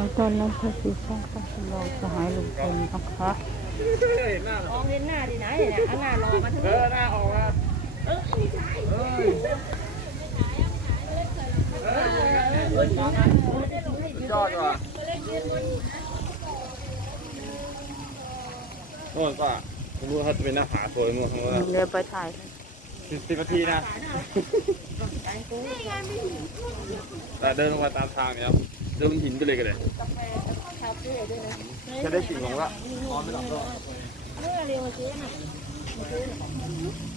อต้อนรับเข้าสู่ช่องของเราสหายลุงพลนะคะมองเห็นหน้าดีนะเนี่ยเอาหน้ารอมาถึงเออหน้าออกมาจอดว่ะโน่นก็ผมรู้ว่าเขาจะเป็นหน้าผาสวยนู่นข้างล่างเรือไปถ่ายสิบสิบนาทีนะแต่เดินลงมาตามทางเนี่ยครับ เดินบนหินก็เลยกันเลยจะได้สิ่งของละนอนไม่หลับแล้วเมื่อเร็วมาซื้อน่ะ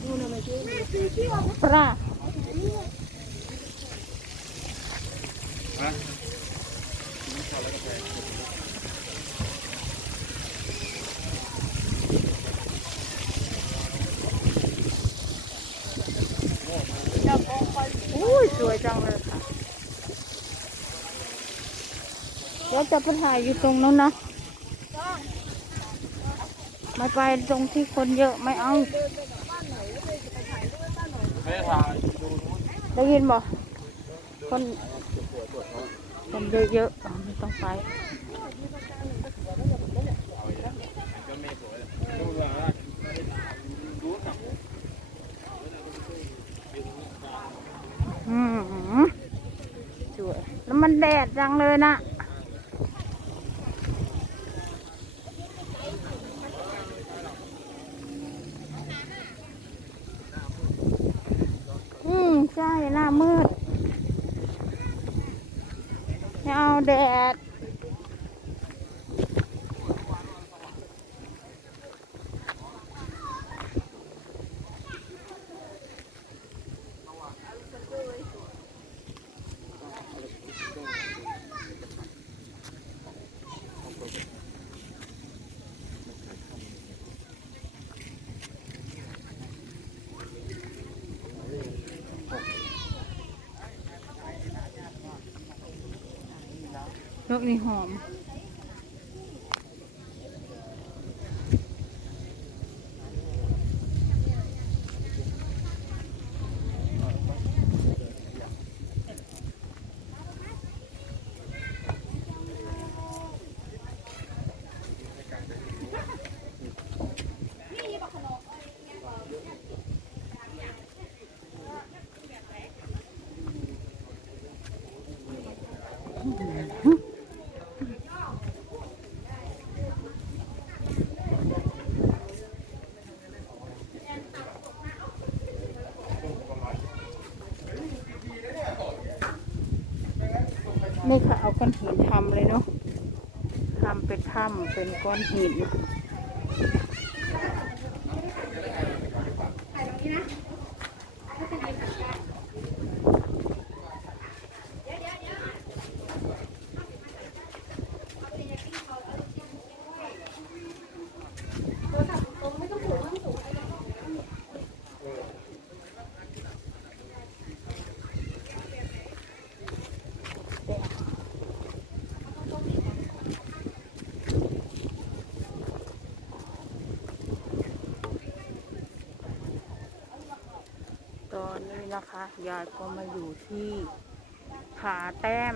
นู่นน่ะมาซื้อปลาฮะอุ้ยสวยจังเลยค่ะ เดี๋ยวจะไปถ่ายอยู่ตรงนั้นนะ ไม่ไปตรงที่คนเยอะไม่เอาไม่ได้ถ่ายดูนู้นได้ยินบ่คนคนเยอะๆอ๋อไม่ต้องไปก็ไม่สวยเลยดูว่ารู้สักอืมสวยแล้วมันแดดจังเลยนะ อืม ใช่ หน้ามืดไม่เอาแดด รสนี่หอม นี่ค่ะเอาก้อนหินทำเลยเนาะทำเป็นถ้ำเป็นก้อนหิน ตอ นนี้นะคะ ยายก็มาอยู่ที่ผาแต้ม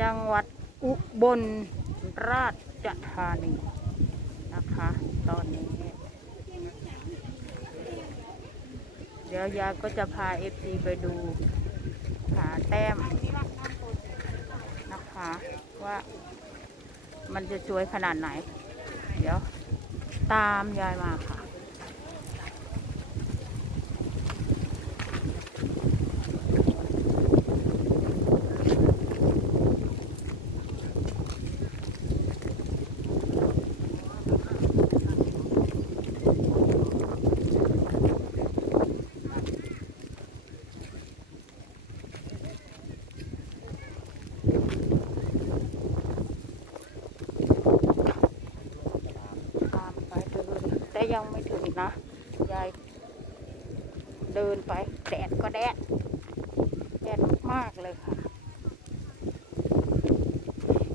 จังหวัดอุบลราชธานีนะคะ ตอนนี้ เดี๋ยวยายก็จะพาเอฟซีไปดูผาแต้มนะคะ ว่ามันจะสวยขนาดไหน เดี๋ยวตามยายมาค่ะ ตามไปเดินแต่ ยังไม่ถึงนะ ยายเดินไปแดดก็แดดแดดมากเลยค่ะ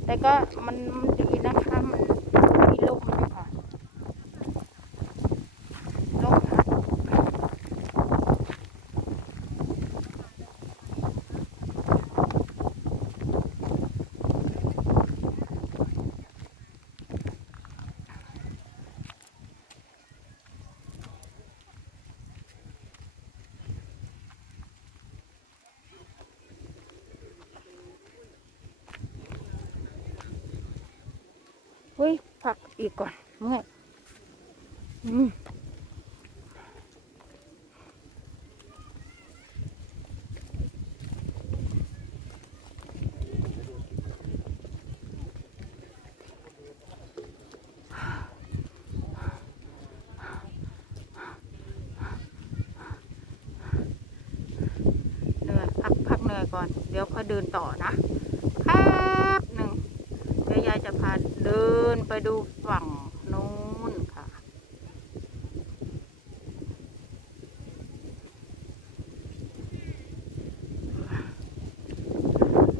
แต่ก็มันมันดีนะคะ มันมีลมอยู่ค่ะลมพัด ฮ้ย พักอีกก่อนเมื่อยอืมเหนื่อยพักพักเหนื่อยก่อน เดี๋ยวค่อยเดินต่อนะแป๊บหนึ่ง เดี๋ยวยายจะพา เดินไปดูฝั่งนู้นค่ะ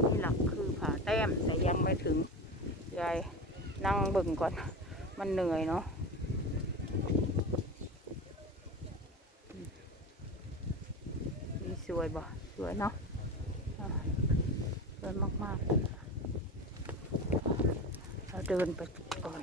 นี่หลักคือผาแต้มแต่ยังไม่ถึง ยายนั่งเบิ่งก่อน มันเหนื่อยเนาะนี่สวยบ่ สวยเนาะสวยมาก ๆ เดินไปก่อน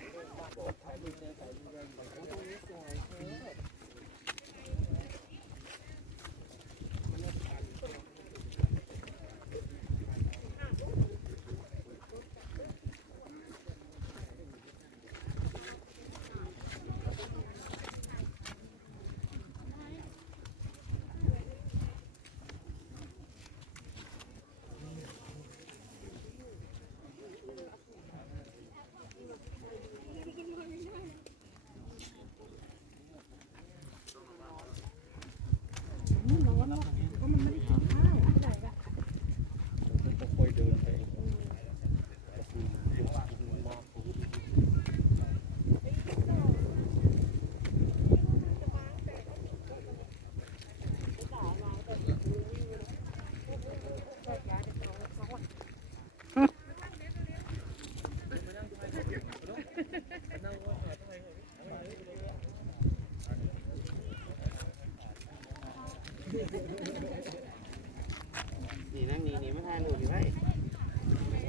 นี่นั่งนี่นี่ไม่ทานดูอยู่ไว้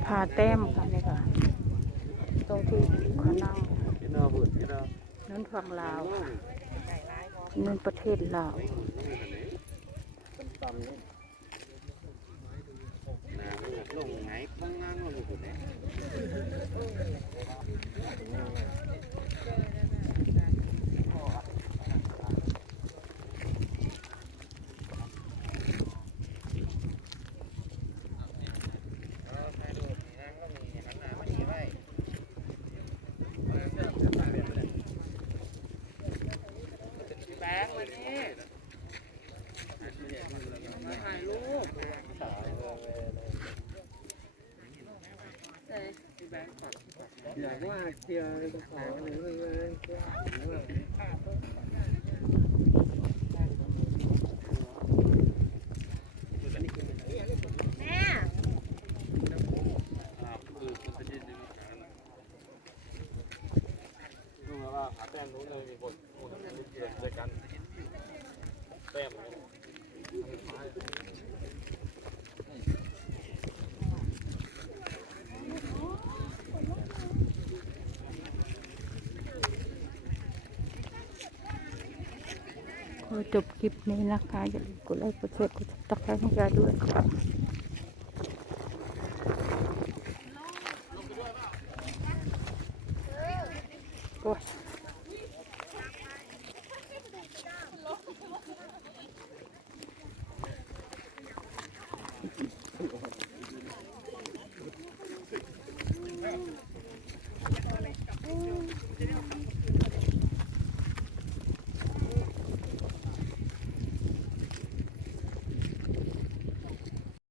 ผาแต้มค่ะนี่ค่ะ ตรงที่เขานั่งเดี๋ยวเราบุญเดี๋ยวเรานั่นฝั่งลาวโอ้ยนั่นประเทศลาวไปหมุนไม่เห็นไหนต่ำๆนี่น้ำมันลงไหนข้างล่างลงอยู่ไหนเอาถ่ายรูปนี่นั่งก็มีหันหน้ามานี่ไว้ พี่แบงค์มานี่มาถ่ายรูปพี่แบงค์ตัด อยากว่าเคลียร์สถานกันเลยเลยดูแล้วว่าขาแต้มนู้นเลยมีคนคนเกี่ยวด้วกันแต้มเลย ขอ จบคลิปนี้นะคะ อย่าลืมกดไลค์กดแชร์กดติดตามให้ยายด้วยค่ะ